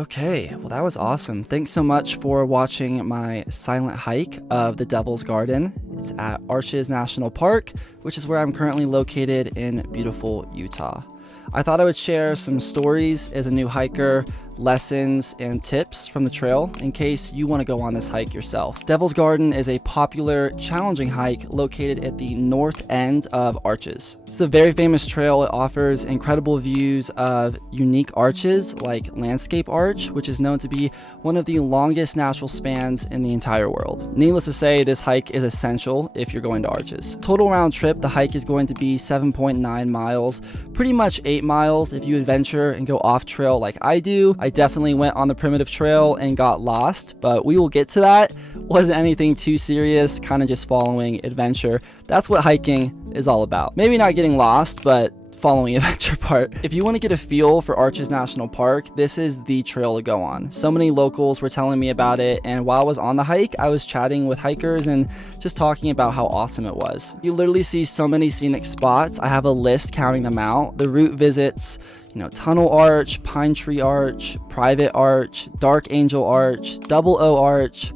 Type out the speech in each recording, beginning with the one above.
Okay, well that was awesome. Thanks so much for watching my silent hike of the Devil's Garden. It's at Arches National Park, which is where I'm currently located in beautiful Utah. I thought I would share some stories as a new hiker, lessons and tips from the trail in case you want to go on this hike yourself. Devil's Garden is a popular, challenging hike located at the north end of Arches. It's a very famous trail. It offers incredible views of unique arches like Landscape Arch, which is known to be one of the longest natural spans in the entire world. Needless to say, this hike is essential if you're going to Arches. Total round trip, the hike is going to be 7.9 miles, pretty much 8 miles if you adventure and go off trail like I do. I definitely went on the primitive trail and got lost, but we will get to that. Wasn't anything too serious, kind of just following adventure. That's what hiking is all about. Maybe not getting lost, but following adventure part. If you want to get a feel for Arches National Park, this is the trail to go on. So many locals were telling me about it, and while I was on the hike, I was chatting with hikers and just talking about how awesome it was. You literally see so many scenic spots. I have a list counting them out. The route visits, Tunnel Arch, Pine Tree Arch, Private Arch, Dark Angel Arch, Double O Arch,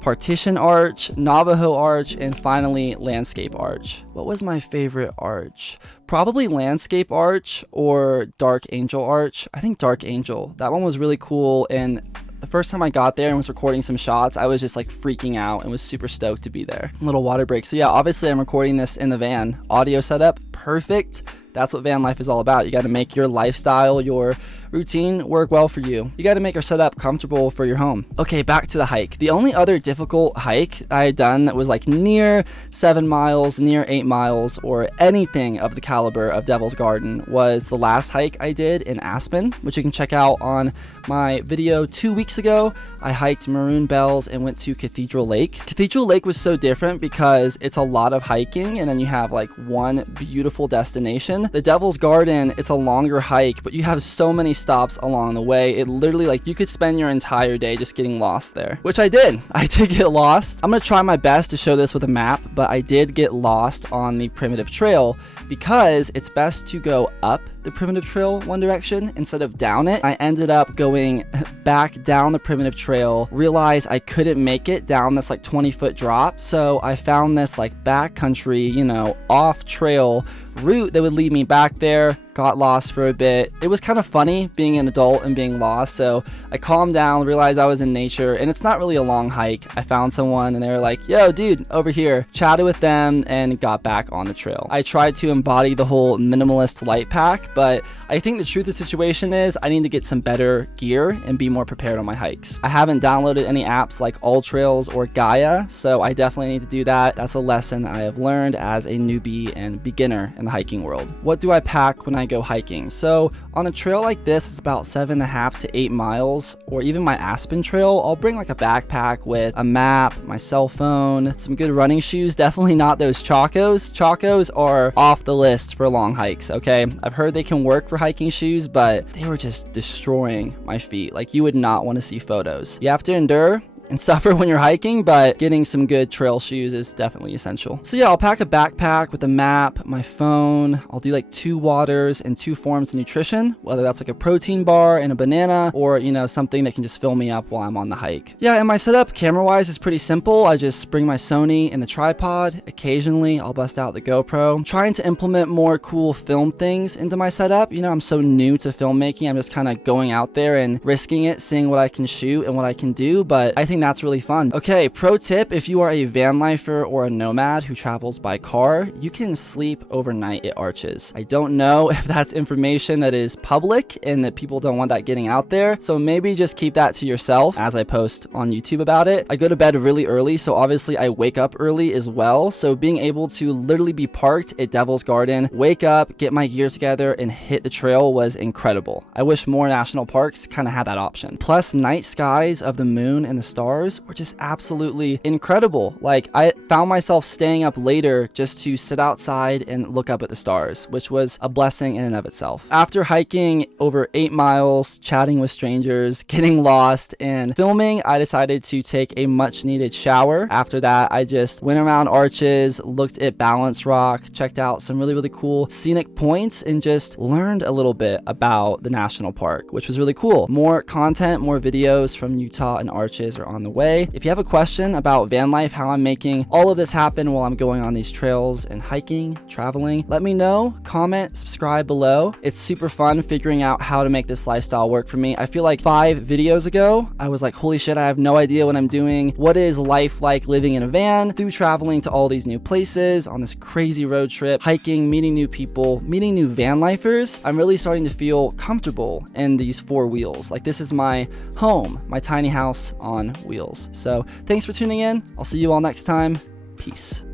Partition Arch, Navajo Arch, and finally Landscape Arch. What was my favorite arch? Probably Landscape Arch or Dark Angel Arch. I think Dark Angel. That one was really cool, and the first time I got there and was recording some shots, I was just like freaking out and was super stoked to be there. Little water break. So yeah, obviously I'm recording this in the van. Audio setup, perfect. That's what van life is all about. You got to make your lifestyle, your routine work well for you. You got to make your setup comfortable for your home. Okay, back to the hike. The only other difficult hike I had done that was like near 7 miles, near 8 miles, or anything of the caliber of Devil's Garden was the last hike I did in Aspen, which you can check out on my video 2 weeks ago. I hiked Maroon Bells and went to Cathedral Lake. Cathedral Lake was so different because it's a lot of hiking and then you have like one beautiful destination. The Devil's Garden, it's a longer hike, but you have so many stops along the way. It literally, like, you could spend your entire day just getting lost there, which I did. I did get lost. I'm gonna try my best to show this with a map, but I did get lost on the primitive trail because it's best to go up the primitive trail one direction instead of down it. I ended up going back down the primitive trail, realized I couldn't make it down this like 20-foot drop, so I found this like backcountry, off trail route that would lead me back there. Got lost for a bit. It was kind of funny being an adult and being lost, so I calmed down, realized I was in nature, and it's not really a long hike. I found someone and they were like, yo dude, over here. Chatted with them and got back on the trail. I tried to embody the whole minimalist light pack, but I think the truth of the situation is I need to get some better gear and be more prepared on my hikes. I haven't downloaded any apps like All Trails or Gaia, so I definitely need to do that. That's a lesson I have learned as a newbie and beginner in the hiking world. What do I pack when I go hiking? So on a trail like this, it's about 7.5 to 8 miles, or even my Aspen trail, I'll bring like a backpack with a map, my cell phone, some good running shoes. Definitely not those Chacos. Chacos are off the list for long hikes, okay? I've heard they can work for hiking shoes, but they were just destroying my feet. Like, you would not want to see photos. You have to endure and suffer when you're hiking, but getting some good trail shoes is definitely essential. So yeah, I'll pack a backpack with a map, my phone. I'll do like 2 waters and 2 forms of nutrition, whether that's like a protein bar and a banana, or something that can just fill me up while I'm on the hike. Yeah, and my setup camera wise is pretty simple. I just bring my Sony and the tripod. Occasionally I'll bust out the GoPro. I'm trying to implement more cool film things into my setup. I'm so new to filmmaking. I'm just kind of going out there and risking it, seeing what I can shoot and what I can do, but I think that's really fun. Okay, pro tip, if you are a van lifer or a nomad who travels by car, you can sleep overnight at Arches. I don't know if that's information that is public and that people don't want that getting out there, so maybe just keep that to yourself as I post on YouTube about it. I go to bed really early, so obviously I wake up early as well, so being able to literally be parked at Devil's Garden, wake up, get my gear together, and hit the trail was incredible. I wish more national parks kind of had that option. Plus, night skies of the moon and the stars stars were just absolutely incredible. Like, I found myself staying up later just to sit outside and look up at the stars, which was a blessing in and of itself. After hiking over 8 miles, chatting with strangers, getting lost, and filming, I decided to take a much needed shower. After that, I just went around Arches, looked at Balance Rock, checked out some really cool scenic points, and just learned a little bit about the national park, which was really cool. More content, more videos from Utah and Arches are on the way. If you have a question about van life, how I'm making all of this happen while I'm going on these trails and hiking, traveling, let me know. Comment, subscribe below. It's super fun figuring out how to make this lifestyle work for me. I feel like 5 videos ago, I was like, holy shit, I have no idea what I'm doing. What is life like living in a van, through traveling to all these new places, on this crazy road trip, hiking, meeting new people, meeting new van lifers? I'm really starting to feel comfortable in these 4 wheels. Like, this is my home, my tiny house on wheels. So thanks for tuning in. I'll see you all next time. Peace.